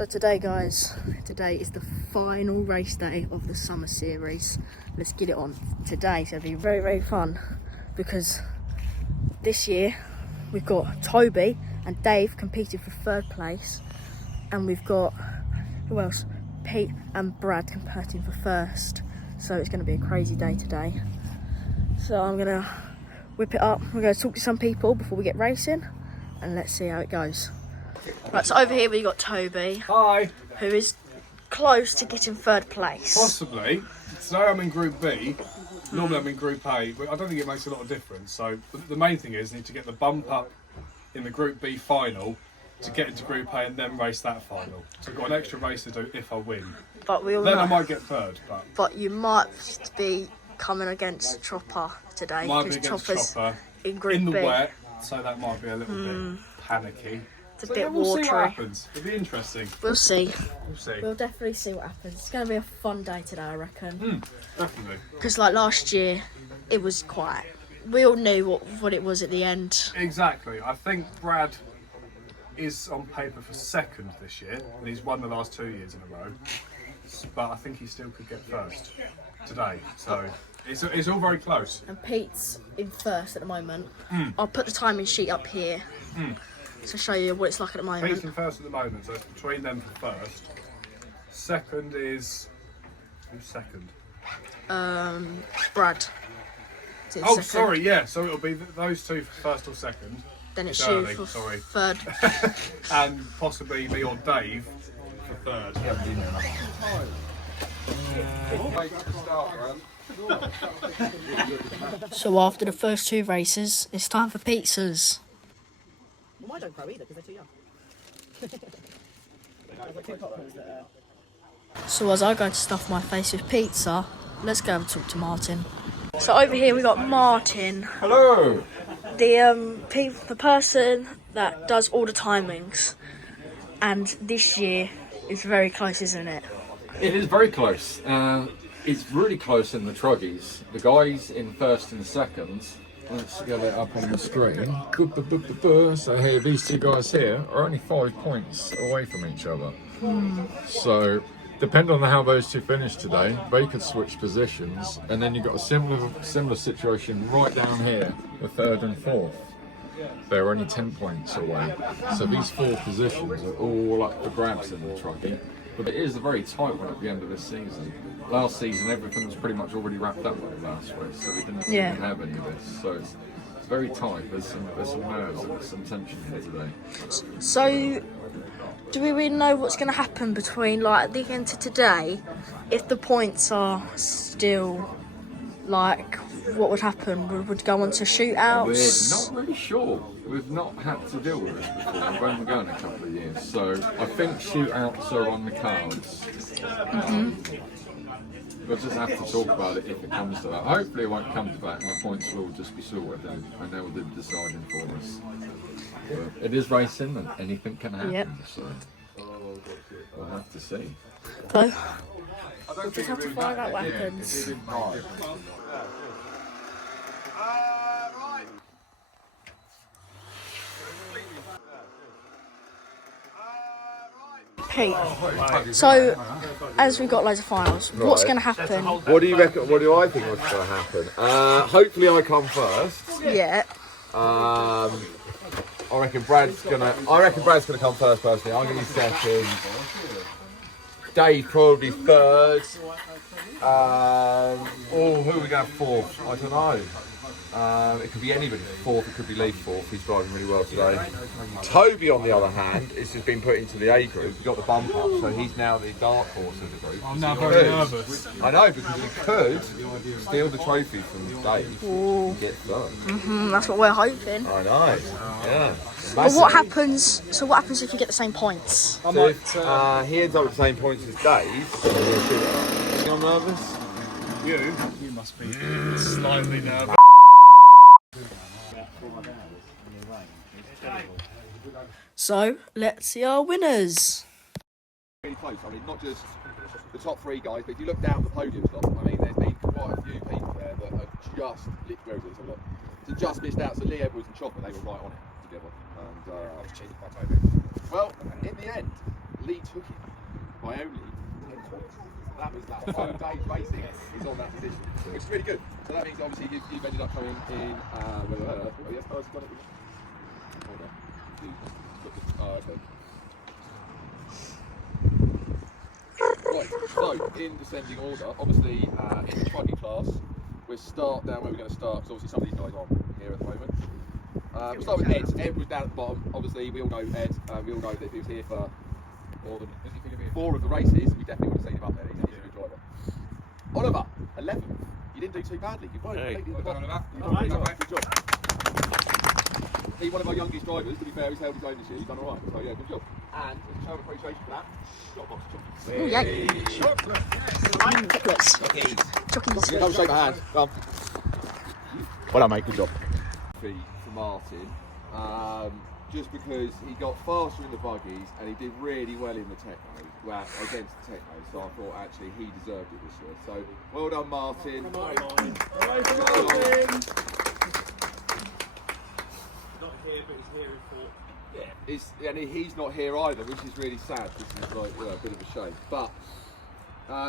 So today guys, today is the final race day of the summer series. Let's get it on. Today's going to be very, very fun because this year we've got Toby and Dave competing for third place, and we've got, who else? Pete and Brad competing for first. So it's going to be a crazy day today. So I'm going to whip it up. We're going to talk to some people before we get racing, and let's see how it goes. Right, so over here we've got Toby. Hi. Who is close to getting third place. Possibly. Today I'm in Group B. Normally I'm in Group A, but I don't think it makes a lot of difference. So the main thing is you need to get the bump up in the Group B final to get into Group A and then race that final. So I've got an extra race to do if I win. But we all then know, I might get third. But you might be coming against Chopper today. Might be because against Chopper in Group in the B. wet, so that might be a little bit panicky. It's a So bit we'll watery. see what happens. It'll be interesting. We'll see. We'll see. We'll definitely see what happens. It's going to be a fun day today, I reckon. Definitely. Because like last year, it was quiet. We all knew what it was at the end. Exactly. I think Brad is on paper for second this year, and he's won the last 2 years in a row. But I think he still could get first today. So it's all very close. And Pete's in first at the moment. I'll put the timing sheet up here to show you what it's like at the moment. Pete's in first at the moment, so it's between them for first. Second is... Who's second? Brad. Is it Oh, second? sorry, yeah. So it'll be those two for first or second. Then it's It's you early, for sorry. third. And possibly me or Dave for third. So after the first two races, it's time for pizzas. Well, mine don't grow either because they're too young. I've got two popcorns that So as I go to stuff my face with pizza, let's go and talk to Martin. So over here we got Martin. Hello. The person that does all the timings, and this year is very close, isn't it? It is very close. It's really close in the truggies. The guys in first and second, let's get it up on the screen. So here, these two guys here are only 5 points away from each other. So, depending on how those two finish today, they could switch positions, and then you've got a similar situation right down here, the third and fourth. They're only 10 points away. So these 4 positions are all up for grabs in the truggy. But it is a very tight one at the end of this season. Last season, everything was pretty much already wrapped up with last race, so we didn't even have any of this. So it's very tight. There's some nerves and there's some tension here today. So, do we really know what's going to happen between like the end of today? If the points are still like, what would happen? Would go on to shootouts? We're not really sure. We've not had to deal with this before. We've only gone a couple of years, so I think shootouts are on the cards. We'll just have to talk about it if it comes to that. Hopefully it won't come to that and the points will all just be sorted and they'll do the deciding for us. But it is racing and anything can happen, so we'll have to see. So, we'll just have to find out what happens. Pete, so as we've got loads of finals, what's going to happen? What do you reckon? What do I think was going to happen? Hopefully, I come first. Yeah. I reckon Brad's gonna come first. Personally, I'm gonna be second. Dave probably third. Who are we going fourth? I don't know. It could be anybody. Fourth, it could be Lee fourth. He's driving really well today. Toby, on the other hand, has just been put into the A group. He got the bump up, so he's now the dark horse of the group. I'm now very nervous. I know, because we could steal the trophy from Dave and get third. That's what we're hoping. I know. Yeah. But what happens? So what happens if you get the same points? So if he ends up with the same points as Dave, are you nervous? You must be slightly nervous. So let's see our winners. Really close. I mean, not just the top 3 guys, but if you look down the podium slot, I mean, there's been quite a few people there that have just just missed out. So Lee Edwards and Chopper, they were right on it together. And well, in the end, Lee took it by only 10 points. That was that 5 days racing is on that position, which is really good. So that means obviously you've ended up coming in. Oh yes, oh, it's got it. Hold on. Okay. Right, so in descending order, obviously in the truggy class, we'll start down where we're going to start, because obviously some of these guys aren't here at the moment. We'll start with Ed. Ed was down at the bottom. Obviously, we all know Ed. We all know that if he was here for more than 4 of the races, we definitely would have seen him up there. He's a good driver. Oliver, 11th. You didn't do too badly. You both completely the bottom. Good job. He's one of our youngest drivers, to be fair. He's held his own this year. He's done all right. So, yeah, good job. And as a show of appreciation for that, got a box of chocolates. Oh, yeah. Chocolates. Yeah, come shake my hand. Come. Well done, mate. Good job. For Martin, just because he got faster in the buggies and he did really well in the techno, against the techno. So I thought actually he deserved it this year. So well done, Martin. Not here, but he's here in Fort. And he's not here either, which is really sad. This is like a bit of a shame. But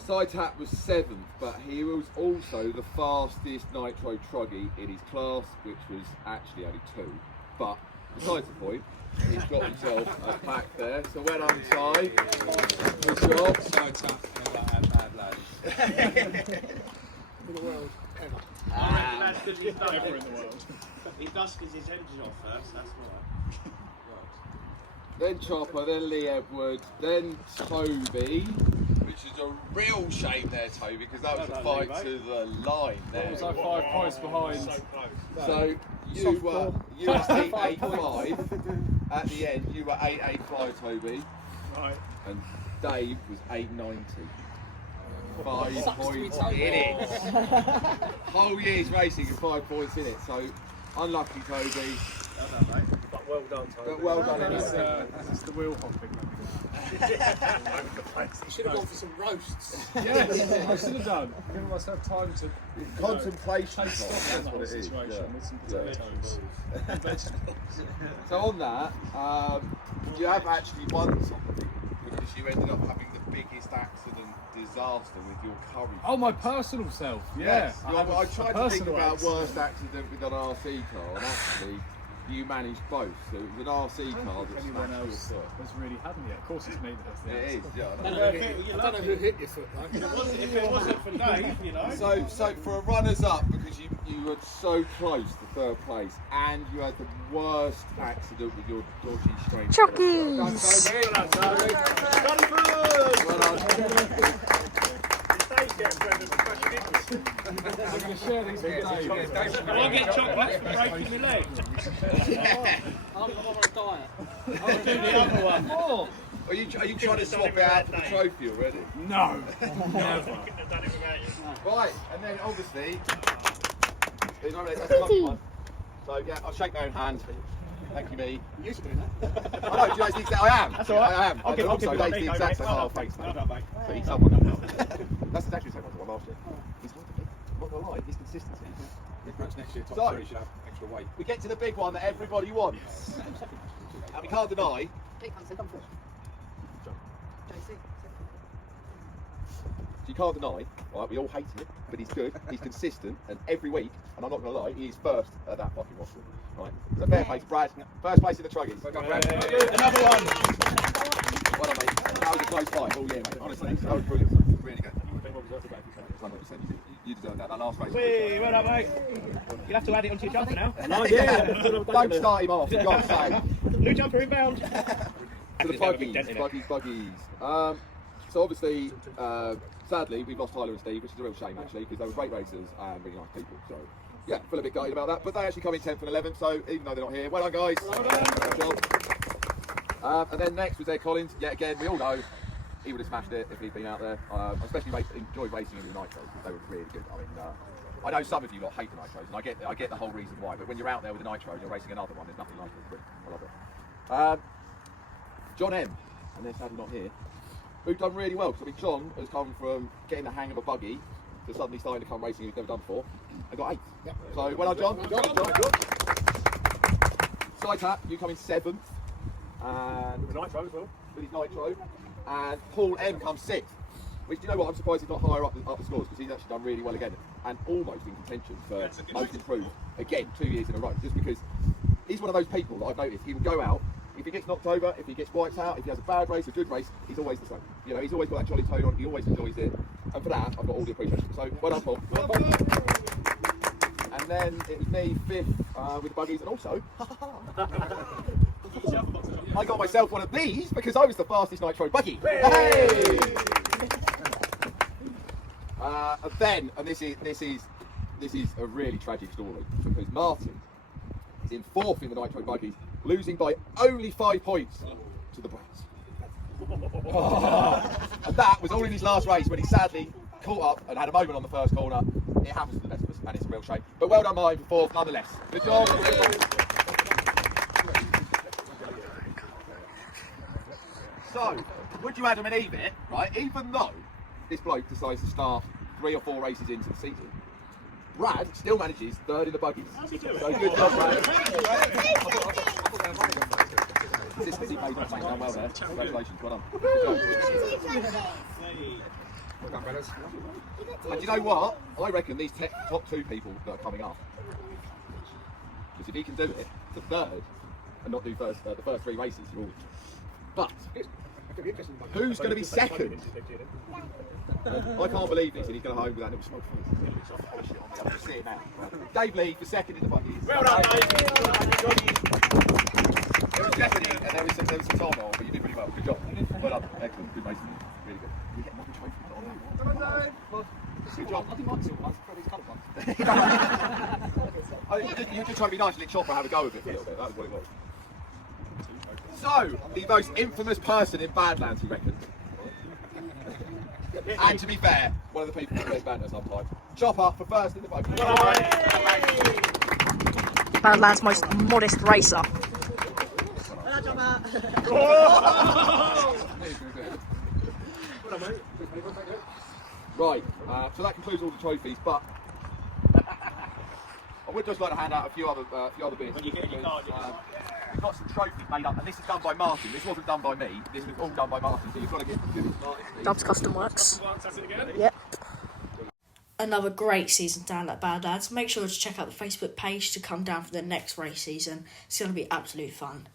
Side Tap was 7th, but he was also the fastest nitro truggy in his class, which was actually only 2. But besides the point, he's got himself a pack there. So well done, Ty. Good job. Side Tap, badlands. In the world, ever. That's good. He's done ever in the world. He does because his engine off first, that's right. Then Chopper, then Lee Edwards, then Toby, which is a real shame there, Toby, because that was a fight to the line there. What was I 5 points behind? So you were 885 at the end. You were 885, Toby. Right. And Dave was 890. 5 points in it. Whole year's racing and 5 points in it. So unlucky, Toby. Well done, mate. But well done, Toby. But well done, anyway. That's the wheel hopping. You should have gone for some roasts. Yes, I should have done. Giving myself time to Contemplation. taste off That's the what it is. situation with some Yeah. potatoes. So on that, you have actually won something because you ended up having the biggest accident disaster with your curry. Oh, my personal self. Yeah. Yes. have I a tried to think personal about accident. worst accident with an RC car, and actually, you managed both. So it was an RC car that Anyone smashed your else foot. has really had me yet? Of course, it's me that has the It is, accident. yeah. I don't know who hit your foot, though. If it wasn't for Dave, you know. So for a runners-up, because you were so close to 3rd place, and you had the worst accident with your dodgy strange. Chockies. Well done. I'm going to share these with Dave. I get chocolates for breaking your leg. I'm on a diet. I'll do the other one. Oh, Are you trying to swap it out for the trophy already? no, never. Right, and then obviously, that's a lucky one. So yeah, I'll shake my own hand. Thank you, me. You used to do that. I know, do you know, it's the exact, I am. That's all right. I am. I'll give also, you that's that. the There exact you same. go, Oh, mate. thanks, Well mate. done, mate. So he's someone That's exactly the same as the one last year. He's hard to beat. I'm not going to lie, his consistency. Perhaps next year, So- top 3 should have extra weight. We get to the big one that everybody wants. And we can't deny. You can't deny, right, we all hate him, but he's good, he's consistent, and every week, and I'm not going to lie, he is first at that fucking roster. Right? So fair play to Brad, first place in the truggies. Well done, Brad. Another one. Well done, mate. That was a close fight all year, mate. Honestly, that was brilliant. Really good. 100%. You deserve that. That last race. Whee, well done, mate. You'll have to add it onto your jumper now. Don't start him off, for God's sake. New jumper inbound. To the buggies. So obviously, sadly, we've lost Tyler and Steve, which is a real shame actually, because they were great racers and really nice people. So yeah, feel a bit gutted about that. But they actually come in 10th and 11th, so even though they're not here, well done guys. Good job. And then next was Ed Collins. Yet again, we all know he would have smashed it if he'd been out there. Especially enjoyed racing in the nitros because they were really good. I mean, I know some of you lot hate the nitros, and I get the whole reason why. But when you're out there with the nitros, you're racing another one. There's nothing like it. I love it. John M, and they're sadly not here, who've done really well. Because I mean, John has come from getting the hang of a buggy to suddenly starting to come racing he's never done before, and got 8th. Yep. So well done, John. Good. Side Tap, you come in 7th. And With nitro as well. with his nitro, and Paul M comes 6th. Which, do you know what, I'm surprised he's not higher up the scores, because he's actually done really well again, and almost in contention for most improved, again, 2 years in a row, just because he's one of those people that I've noticed, he will go out, if he gets knocked over, if he gets wiped out, if he has a bad race, a good race, he's always the same. You know, he's always got that jolly tone on, he always enjoys it, and for that, I've got all the appreciation. So, well done, Paul. And then it was me 5th with the buggies, and also, I got myself one of these because I was the fastest nitro buggy. Hey! And then, and this is a really tragic story, because Martin is in 4th in the nitro buggies, losing by only 5 points to the Browns. And that was all in his last race, when he sadly caught up and had a moment on the first corner. It happens to the best of us, and it's a real shame. But well done, Martin, for 4th nonetheless. Good job. So, would you Adam and Eve it, right? Even though this bloke decides to start 3 or 4 races into the season, Brad still manages 3rd in the buggies. So good job, Brad. Consistency paid off, mate. Done well there. Congratulations, well done. Well done, fellas. And you know what? I reckon these top 2 people that are coming up, because if he can do it to 3rd and not do the first 3 races, you're all. But who's going to be 2nd? I can't believe this, and he's going home with that little smoke face. I can see it now. Dave Lee for 2nd in the buggies. Well done, mate. There was Jeopardy and there was some time on, but you did really well. Good job. Well done. Excellent. Good racing. Really good. You get modern trophies on that. Good job. I think mine's silver ones, probably these coloured ones. You just trying to be nice and let Chopper have a go with it for a little bit. That was what it was. So, the most infamous person in Badlands, he reckons. And to be fair, one of the people who plays banter sometimes. Chopper for 1st in the boat. Badlands' most modest racer. Right, so that concludes all the trophies, but I would just like to hand out a few other bits. When you get your card, we've got some trophies made up, and this is done by Martin. This wasn't done by me. This was all done by Martin. So you've got to get Martin. Dubs Custom Works. Yep. Another great season down at Badlands. Make sure to check out the Facebook page to come down for the next race season. It's going to be absolute fun.